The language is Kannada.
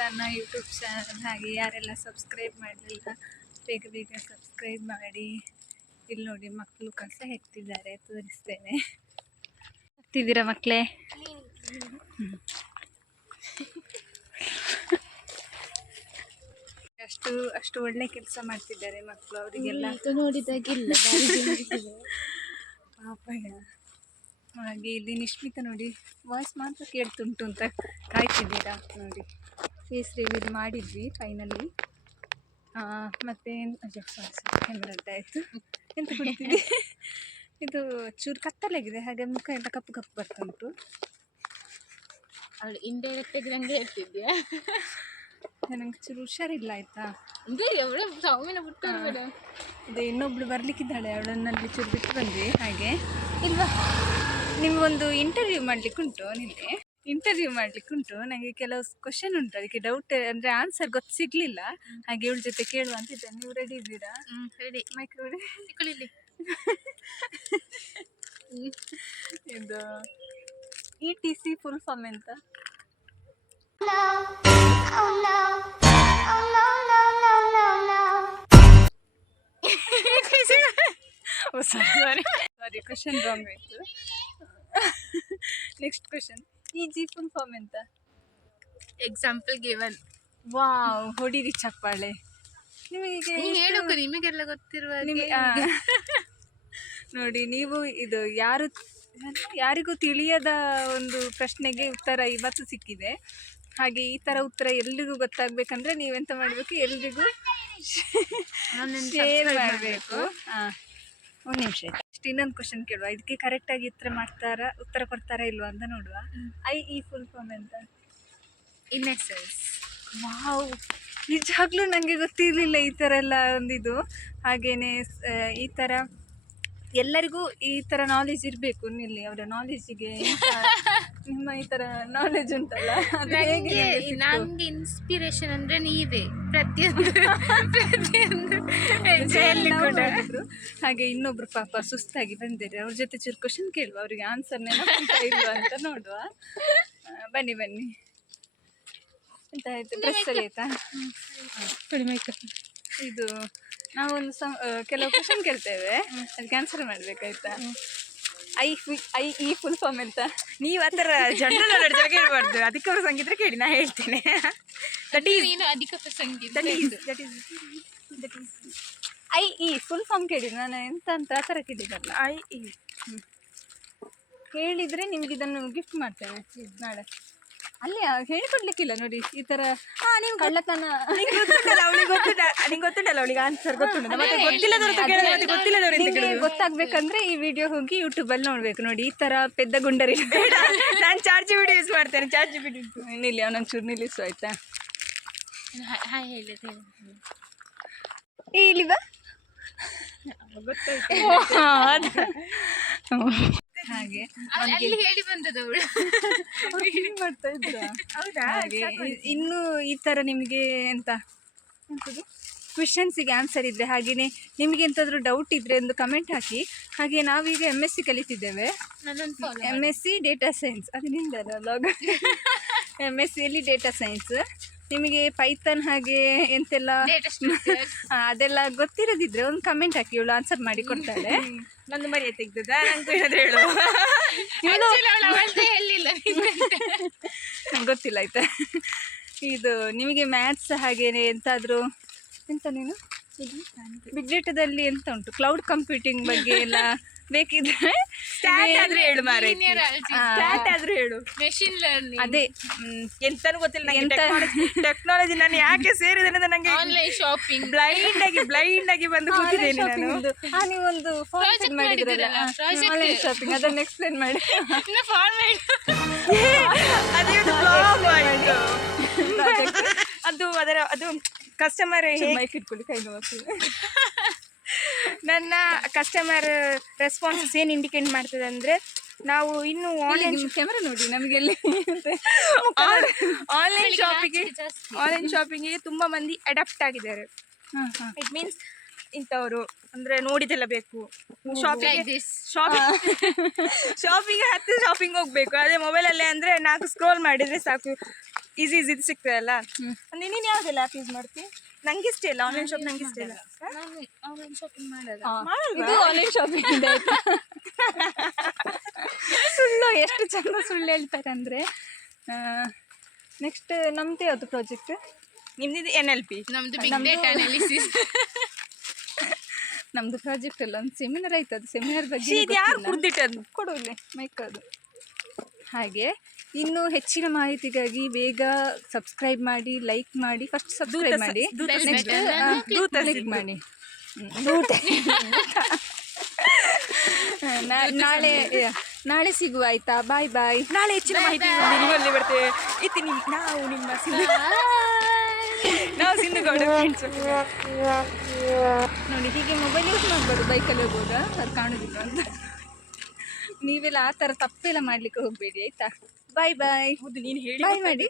ನನ್ನ ಯೂಟ್ಯೂಬ್ ಚಾನಲ್. ಹಾಗೆ ಯಾರೆಲ್ಲ ಸಬ್ಸ್ಕ್ರೈಬ್ ಮಾಡಲಿಲ್ಲ ಬೇಗ ಬೇಗ ಸಬ್ಸ್ಕ್ರೈಬ್ ಮಾಡಿ. ಇಲ್ಲಿ ನೋಡಿ ಮಕ್ಕಳು ಕಸ ಹೆಕ್ತಿದ್ದಾರೆ, ತೋರಿಸ್ತೇನೆ. ಹತ್ತಿದ್ದೀರಾ ಮಕ್ಕಳೇ? ಅಷ್ಟು ಒಳ್ಳೆ ಕೆಲಸ ಮಾಡ್ತಿದ್ದಾರೆ ಮಕ್ಕಳು. ಅವರಿಗೆಲ್ಲ ನೋಡಿದಾಗಿಲ್ಲ ಪಾಪಯ್ಯ. ಹಾಗೆ ಇಲ್ಲಿ ನಿಶ್ಮಿತ ನೋಡಿ ವಾಯ್ಸ್ ಮಾತ್ರ ಕೇಳ್ತುಂಟು ಅಂತ ಕಾಯ್ತಿದ್ದೀರಾ ನೋಡಿ. ಫೇಸ್ ರಿವೀಲ್ ಮಾಡಿದ್ವಿ ಫೈನಲಿ. ಮತ್ತೆ ಕ್ಯಾಮ್ರಾ ಆಯಿತು. ಎಂತ ಕೊಡ್ತೀವಿ, ಇದು ಚೂರು ಕತ್ತಲಾಗಿದೆ, ಹಾಗೆ ಮುಖ ಎಲ್ಲ ಕಪ್ಪು ಕಪ್ಪು ಬರ್ತುಂಟು. ಅವಳು ಇಂಡೈರೆಕ್ಟ್ ನಂಗೆ ಹೇಳ್ತಿದ್ಯಾ? ನನಗೆ ಚೂರು ಹುಷಾರಿಲ್ಲ ಆಯ್ತಾ. ಅದೇ ಇನ್ನೊಬ್ಳು ಬರ್ಲಿಕ್ಕಿದ್ದಾಳೆ, ಅವಳನ್ನಲ್ಲಿ ಚೂರು ಬಿಟ್ಟು ಬಂದ್ವಿ. ಹಾಗೆ ಇಲ್ವಾ, ನಿಮಗೊಂದು ಇಂಟರ್ವ್ಯೂ ಮಾಡ್ಲಿಕ್ಕುಂಟು. ನಿನ್ನೆ ಇಂಟರ್ವ್ಯೂ ಮಾಡ್ಲಿಕ್ಕುಂಟು. ನನಗೆ ಕೆಲವು ಕ್ವಶನ್ ಉಂಟು, ಅದಕ್ಕೆ ಡೌಟ್ ಅಂದರೆ ಆನ್ಸರ್ ಸಿಗ್ಲಿಲ್ಲ. ಹಾಗೆ ಇವಳ ಜೊತೆ ಕೇಳುವ ಅಂತಿದ್ದೆ. ನೀವು ರೆಡಿ ಇದ್ದೀರಾ? ರೆಡಿ. Mike ready. ಇದು ETC ಫುಲ್ ಫಾರ್ಮ್ ಎಂತ? ಸಾರಿ ಕ್ವಶನ್ ರಾಂಗ್ ಆಯಿತು. Next question, EG full form ಎಂತ? Example given. ವಾವ್, ಹೊಡಿರಿ ಚಪ್ಪಾಳೆ. ನಿಮಗೆಲ್ಲ ಗೊತ್ತಿರುವ ನೋಡಿ, ನೀವು ಇದು ಯಾರಿಗೂ ತಿಳಿಯದ ಒಂದು ಪ್ರಶ್ನೆಗೆ ಉತ್ತರ ಇವತ್ತು ಸಿಕ್ಕಿದೆ. ಹಾಗೆ ಈ ಥರ ಉತ್ತರ ಎಲ್ರಿಗೂ ಗೊತ್ತಾಗಬೇಕಂದ್ರೆ ನೀವೆಂತ ಮಾಡಬೇಕು, ಎಲ್ರಿಗೂ ಶೇರ್ ಮಾಡಬೇಕು. ಒಂದು ನಿಮಿಷ ಆಯ್ತು. ಅಷ್ಟು ಇನ್ನೊಂದು ಕ್ವಶನ್ ಕೇಳುವ, ಇದಕ್ಕೆ ಕರೆಕ್ಟಾಗಿ ಉತ್ತರ ಕೊಡ್ತಾರಾ ಇಲ್ವಾ ಅಂತ ನೋಡುವ. IE ಫುಲ್ ಫಾರ್ಮ್ ಎಂತ? ಇನ್ನೆಸೆನ್ಸ್. ವಾವ್, ನಿಜವಾಗ್ಲೂ ನನಗೆ ಗೊತ್ತಿರಲಿಲ್ಲ ಈ ಥರ ಎಲ್ಲ ಒಂದಿದು. ಹಾಗೆಯೇ ಈ ಥರ ಎಲ್ಲರಿಗೂ ಈ ಥರ ನಾಲೆಜ್ ಇರಬೇಕು. ನಿಲ್ಲಿ ಅವರ ನಾಲೆಜಿಗೆ ನಿಮ್ಮ ಈ ಥರ ನಾಲೆಜ್ ಉಂಟಲ್ಲ, ನನಗೆ ಇನ್ಸ್ಪಿರೇಷನ್ ಅಂದರೆ ನೀವೇ. ಪ್ರತಿಯೊಂದು ಹಾಗೆ ಇನ್ನೊಬ್ರು ಪಾಪ ಸುಸ್ತಾಗಿ ಬಂದಿದ್ದಾರೆ, ಅವ್ರ ಜೊತೆ ಚೂರು ಕ್ವಶನ್ ಕೇಳುವ, ಅವ್ರಿಗೆ ಆನ್ಸರ್ ನೆನಪಿಂತ ಇಲ್ವಾ ಅಂತ ನೋಡುವ. ಬನ್ನಿ ಬನ್ನಿ. ಎಂತ ಆಯ್ತು, ಡ್ರೆಸ್ ಸರಿ ಆಯ್ತಾ? ಇದು ನಾವೊಂದು ಕೆಲವು ಕ್ವಶನ್ ಕೇಳ್ತೇವೆ, ಅದಕ್ಕೆ ಆನ್ಸರ್ ಮಾಡ್ಬೇಕಾಯ್ತಾ? IE ಫುಲ್ ಫಾರ್ಮ್ ಎಂತ? ನೀವು ಆ ಥರ ಜನರಲ್ ಕೇಳಬಾರ್ದು. ಅದಕ್ಕೆ ಅವರು ಸಂಗೀತ ಕೇಳಿ, ನಾ ಹೇಳ್ತೇನೆ. IE ಫುಲ್ ಫಾರ್ಮ್ ಕೇಳಿ, ನಾನು ಎಂತ ಅಂತ ಆ ಥರ ಕೇಳಿದಲ್ಲ. IE ಹೇಳಿದರೆ ನಿಮ್ಗೆ ಇದನ್ನು ಗಿಫ್ಟ್ ಮಾಡ್ತೇನೆ ನಾಳೆ. ಅಲ್ಲಿ ಹೇಳಿಕೊಡ್ಲಿಕ್ಕಿಲ್ಲ ನೋಡಿ, ಈ ಥರ ನೀವು ಕಳ್ಳತನ. ಅವಳಿಗೆ ಆನ್ಸರ್ ಗೊತ್ತಾಗ್ಬೇಕಂದ್ರೆ ಈ ವಿಡಿಯೋ ಹೋಗಿ ಯೂಟ್ಯೂಬಲ್ಲಿ ನೋಡ್ಬೇಕು. ನೋಡಿ, ಈ ಥರ ಪೆದ್ದ ಗುಂಡರಿ ಬೇಡ. ನಾನು ಚಾರ್ಜ್ ವಿಡಿಯೋ ಯೂಸ್ ಮಾಡ್ತೇನೆ. ಚಾರ್ಜ್ ವಿಡಿಯೋ ನಿಲ್ಲಿ, ಅವನೊಂಚೂರು ನಿಲ್ಲಿಸು ಆಯ್ತಾ? ಇಲ್ಲಿ ಬಾ, ಹಾಗೆ ಹೇಳಿ ಬಂದದವಳು ಮಾಡ್ತಾ ಇದ್ರ. ಹಾಗೆ ಇನ್ನು ಈ ಥರ ನಿಮಗೆ ಎಂತ ಕ್ವೆಶನ್ಸಿಗೆ ಆನ್ಸರ್ ಇದ್ದರೆ, ಹಾಗೆಯೇ ನಿಮಗೆ ಎಂತಾದರೂ ಡೌಟ್ ಇದ್ದರೆ ಒಂದು ಕಮೆಂಟ್ ಹಾಕಿ. ಹಾಗೆ ನಾವೀಗ MSc ಕಲಿತಿದ್ದೇವೆ, MSc ಡೇಟಾ ಸೈನ್ಸ್. ಅದು ನಿಂದಲ್ಲ ಲಾಗ್. MScಯಲ್ಲಿ ಡೇಟಾ ಸೈನ್ಸ್. ನಿಮಗೆ ಪೈಥಾನ್ ಹಾಗೆ ಎಂತೆಲ್ಲ ಅದೆಲ್ಲ ಗೊತ್ತಿರೋದಿದ್ರೆ ಒಂದು ಕಮೆಂಟ್ ಹಾಕಿ, ಇವಳು ಆನ್ಸರ್ ಮಾಡಿ ಕೊಡ್ತಾಳೆ. ನಂದು ಮರ್ಯಾದೆ ತೆಗ್ದದ, ನಂಗೆ ಏನಾದರೂ ಹೇಳು. ನಂಗೆ ಗೊತ್ತಿಲ್ಲ ಆಯ್ತಾ. ಇದು ನಿಮಗೆ ಮ್ಯಾಥ್ಸ್ ಹಾಗೇನೆ ಎಂತಾದರೂ ಎಂತ ನೀನು ಬಿಗ್ ಡೇಟಾದಲ್ಲಿ ಎಂತ ಉಂಟು, ಕ್ಲೌಡ್ ಕಂಪ್ಯೂಟಿಂಗ್ ಬಗ್ಗೆ ಎಲ್ಲ ಬೇಕಿದ್ರೆ ಹೇಳು ಮಾರೈತಿ. ಹೇಳು. ಮೆಷಿನ್ ಲರ್ನಿಂಗ್ ಅದೇ ಎಂತನೂ ಗೊತ್ತಿಲ್ಲ ಟೆಕ್ನಾಲಜಿ. ನಾನು ಯಾಕೆ ಸೇರಿದೆ ಅಂತ ನಂಗೆ ಆನ್ಲೈನ್ ಶಾಪಿಂಗ್ ಬ್ಲೈಂಡ್ ಆಗಿ ಬಂದು ಕೂತಿದ್ದೇನೆ ನಾನು. ನೀವೊಂದು ಫಾರ್ಮ್ ಮಾಡಿದ್ರಲ್ಲ ಆನ್ಲೈನ್ ಶಾಪಿಂಗ್, ಅದನ್ನು ಎಕ್ಸ್ಪ್ಲೇನ್ ಮಾಡಿ. ಅದು ಕಸ್ಟಮರ್ ಮೈಕ್ ಇಟ್ಕೊಳ್ಳಿ, ಕೈ ನೋಡ್ತೀವಿ. ನನ್ನ ಕಸ್ಟಮರ್ ರೆಸ್ಪಾನ್ಸಸ್ ಏನು ಇಂಡಿಕೇಟ್ ಮಾಡ್ತದೆ ಅಂದರೆ, ನಾವು ಇನ್ನು ಆನ್ಲೈನ್ ಕ್ಯಾಮ್ರಾ ನೋಡಿ ನಮಗೆಲ್ಲಿ ಆನ್ಲೈನ್ ಶಾಪಿಂಗಿಗೆ ತುಂಬ ಮಂದಿ ಅಡಾಪ್ಟ್ ಆಗಿದ್ದಾರೆ. ಇಟ್ ಮೀನ್ಸ್ ಇಂಥವರು ಅಂದರೆ ನೋಡಿದೆಲ್ಲ ಬೇಕು, ಶಾಪಿಂಗ್ ಶಾಪಿಂಗ್ ಹೋಗಬೇಕು. ಅದೇ ಮೊಬೈಲಲ್ಲೇ ಅಂದರೆ 4 ಸ್ಕ್ರೋಲ್ ಮಾಡಿದರೆ ಸಾಕು, ಈಸಿ ಇದು ಸಿಗ್ತದೆ ಅಲ್ಲ. ನೀನು ಯಾವ್ದೆಲ್ಲ ಆ್ಯಪ್ ಯೂಸ್ ಮಾಡ್ತಿ? ನಂಗೆ ಇಷ್ಟ ಇಲ್ಲ ಆನ್ಲೈನ್ ಶಾಪ್, ನಂಗೆ ಇಷ್ಟ ಇಲ್ಲ. ಆನ್ಲೈನ್ ಶಾಪಿಂಗ್ ಮಾಡಲ್ಲ. ಮಾಡಲ್ವಾ? ಇದು ಆನ್ಲೈನ್ ಶಾಪಿಂಗ್ ಆಯ್ತಾ? ಸುಳ್ಳು, ಎಷ್ಟು ಚಂದ ಸುಳ್ಳು ಹೇಳ್ತಾರೆ ಅಂದರೆ. ನೆಕ್ಸ್ಟ್ ನಮ್ದು ಯಾವುದು ಪ್ರಾಜೆಕ್ಟ್? ನಿಮ್ದು NLP. ನಮ್ದು ಪ್ರಾಜೆಕ್ಟ್ ಅಲ್ಲ, ಒಂದು ಸೆಮಿನಾರ್ ಆಯ್ತು. ಅದು ಸೆಮಿನಾರ್ ಬಗ್ಗೆ ಇದು ಯಾರು ಕುಡ್ದಿಟ್ಟದ್ದು? ಕೊಡು ಇಲ್ಲಿ ಮೈಕ್ ಅದು. ಹಾಗೆ ಇನ್ನು ಹೆಚ್ಚಿನ ಮಾಹಿತಿಗಾಗಿ ಬೇಗ ಸಬ್ಸ್ಕ್ರೈಬ್ ಮಾಡಿ, ಲೈಕ್ ಮಾಡಿ. ಫಸ್ಟ್ ಸಬ್ಸ್ಕ್ರೈಬ್ ಮಾಡಿ, ನೆಕ್ಸ್ಟ್ ಕ್ಲಿಕ್ ಮಾಡಿ. ನಾಳೆ ಸಿಗುವ ಆಯ್ತಾ? ಬಾಯ್ ಬಾಯ್. ನಾಳೆ ಹೆಚ್ಚಿನ ಮಾಹಿತಿ ನಿಮ್ಮಲ್ಲಿ ಬರ್ತೇವೆ. ನಾವು ನಿಮ್ಮ ನಾವು ಸಿಂಧುಗೌಡ ಫ್ರೆಂಡ್ಸ್. ನೋಡಿ, ಹೀಗೆ ಮೊಬೈಲ್ ಯೂಸ್ ಮಾಡ್ಬೋದು ಬೈಕಲ್ಲಿ ಹೋಗುವಾಗ, ಅದು ಕಾಣೋದಿಲ್ಲ ಅಂತ. ನೀವೆಲ್ಲ ಆ ಥರ ತಪ್ಪೆಲ್ಲ ಮಾಡ್ಲಿಕ್ಕೆ ಹೋಗಬೇಡಿ ಆಯ್ತಾ? ಬಾಯ್ ಬಾಯ್. ಹೌದು, ನೀನು ಹೇಳಿ ಬಾಯ್ ಮಾಡಿ.